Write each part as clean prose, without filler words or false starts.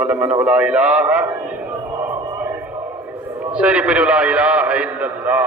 ولمن لا إله سيري پر لا إله إلا الله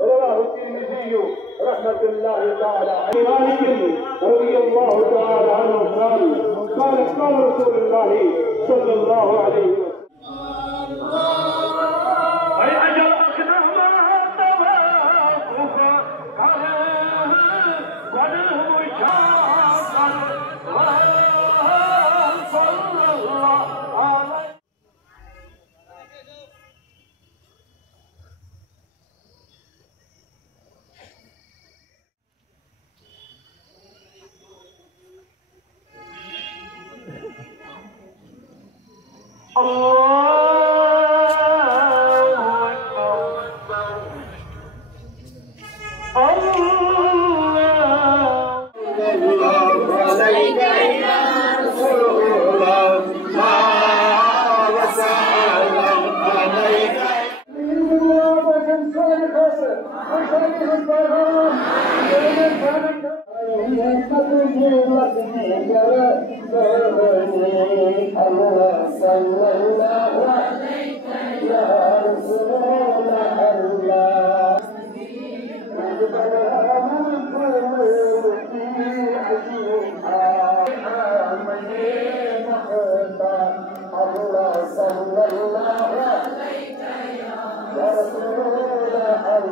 رواه الترمذي رحمة الله تعالى عليه رضي الله تعالى عنه قال قال رسول الله صلى الله عليه وسلم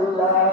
Allah